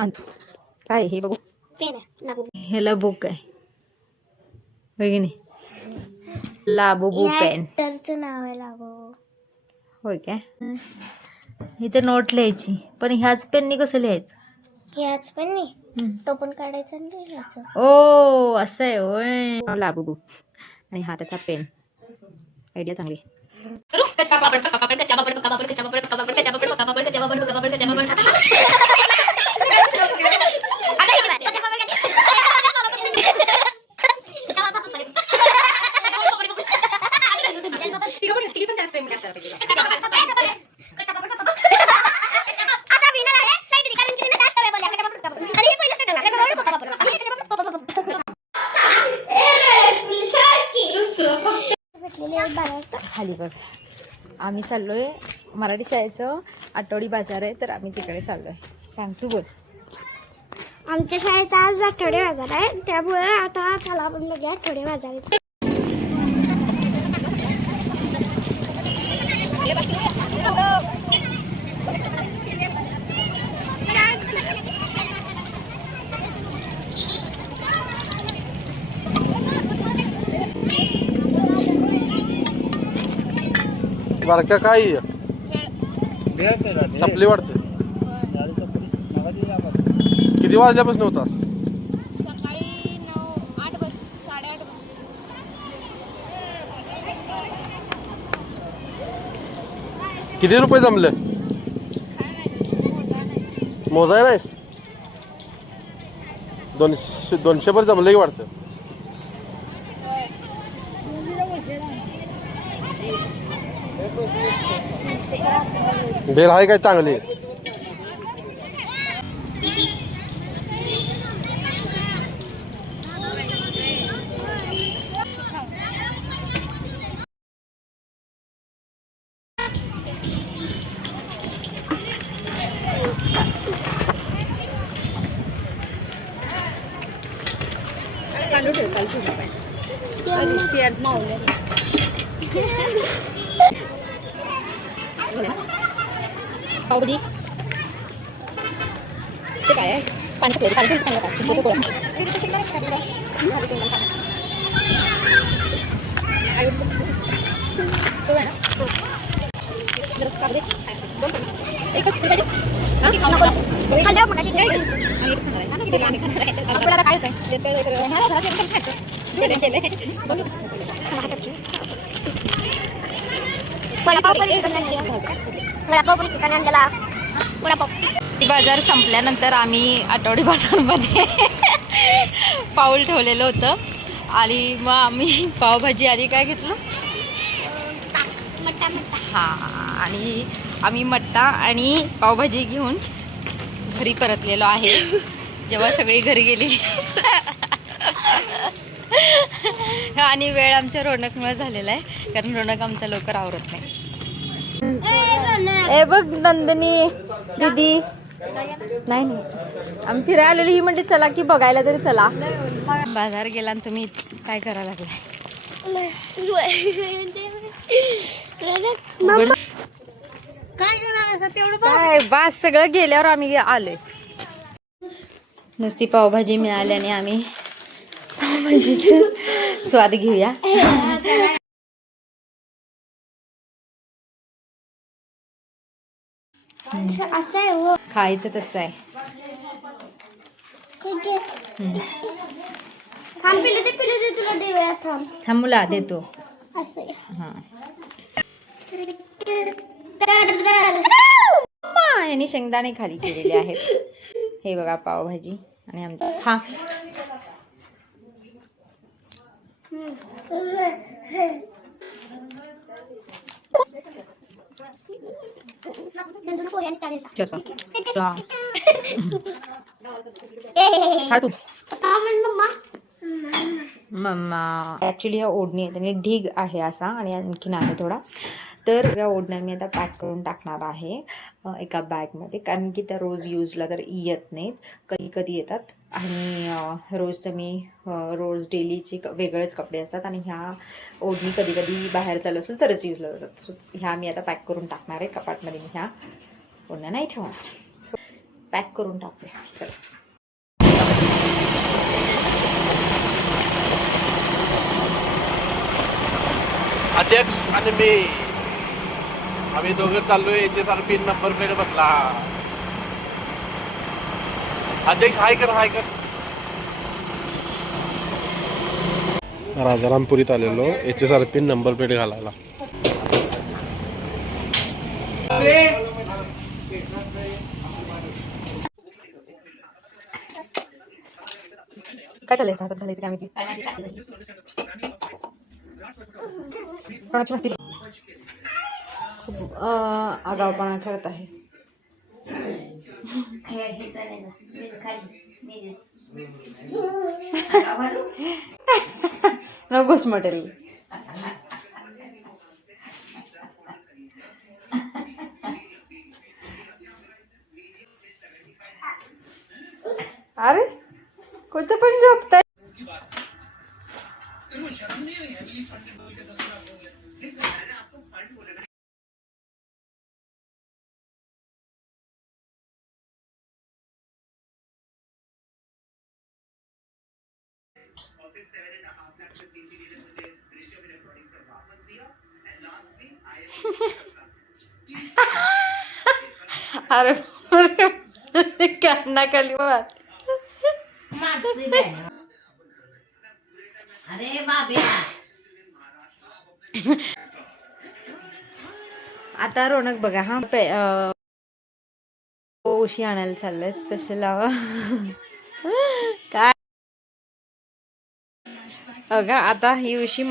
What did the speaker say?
आणतो. काय हे बघू, पेन आहे लागू. ह्याला बुक आहे होय की नाही? Labubu pen. ॲक्टरचं नाव आहे लागू. होय काय? इथे नोट लिहायची, पण ह्याच पेननी कसं लिहायचं? ह्याच पण नाही, टोपण काढायचं आणि लिहायचं. ओ असं आहे होय. लाबूबू आणि हा त्याचा पेन. आयडिया चांगली. खाली बघ, आम्ही चाललोय मराठी शाळेचं आठवडी बाजार आहे, तर आम्ही तिकडे चाललोय. सांग तू, बोल. आमच्या शाळेचा आज आठवडे बाजार आहे, त्यामुळे आता चला आपण बघूया आठवडे बाजार. बारक्या काय संपली वाटते. किती वाजल्यापासून होतास? सकाळी 8 8:30. किती रुपये जमले? मोजाय नाहीस? 200 भर जमले की वाटतं. बेल आहे काय चांगली? चालू ठेव, चालू ठेव. चेअर्स मावले. पावडी ते काय आहे? पाणी बाजार संपल्यानंतर आम्ही आठवडी बाजारमध्ये पाऊल ठेवलेलं होतं आणि मग आम्ही पावभाजी आधी काय घेतलं? हा, आणि आम्ही मट्टा आणि पावभाजी घेऊन घरी परतलेलो आहे. जेव्हा सगळी घरी गेली आणि वेळ आमच्या रोनकमुळे झालेला आहे, कारण रोनक आमचा लवकर आवरत नाही. ए बघ नंदिनी दीदी, नाही आम्ही फिरायला आलेली, ही म्हणजे चला की बघायला तरी चला. बाजार गेला आणि तुम्ही काय करायला लागलाय? काय बास, सगळं गेल्यावर आम्ही आलोय. नुसती पावभाजी मिळाल्याने आम्ही पावभाजीचा स्वाद घेऊया. असं आहे खायचं तसं आहे. थांब, पिलू दे तुला देऊया. थांब थांब मुला, देतो. असं आहे. हा, यांनी शेंगदाणे खाली केलेले आहेत. हे बघा पावभाजी आणि आमचं हा मम्मा ॲक्च्युली ह्या ओढणी आहे, त्याने ढीग आहे असा आणि आणखीन आहे थोडा. तर या ओढण्या मी आता पॅक करून टाकणार आहे एका बॅगमध्ये, कारण की त्या रोज यूजला तर येत नाहीत, कधी कधी येतात. आणि रोजचं मी रोज डेलीचे वेगळेच कपडे असतात आणि ह्या ओढणी कधी कधी बाहेर चालू असेल तरच यूजला जातात. सो ह्या मी आता पॅक करून टाकणार आहे कपाटमध्ये. मी ह्या ओढण्या नाही ठेवणार. पॅक करून टाकूया. चला. अध्यक्ष आणि मी आम्ही दोघं चाललोय HSR नंबर प्लेट बदला. अध्यक्ष हाय कर हाय कर. राजारामपुरीत आलेलो HSR नंबर प्लेट घालायला. काय चालायचं हातात घालायचं काय माहिती. कोणाची मस्ती खूप आगाऊपणा करत आहे. नकोच म्हटेल. अरे कुठं पण झोपताय. अरे कानाखाली मार. अरे बाबे आता रोनक बघा हा उशी आणायला चाललंय स्पेशल. काय बघा आता ही उशी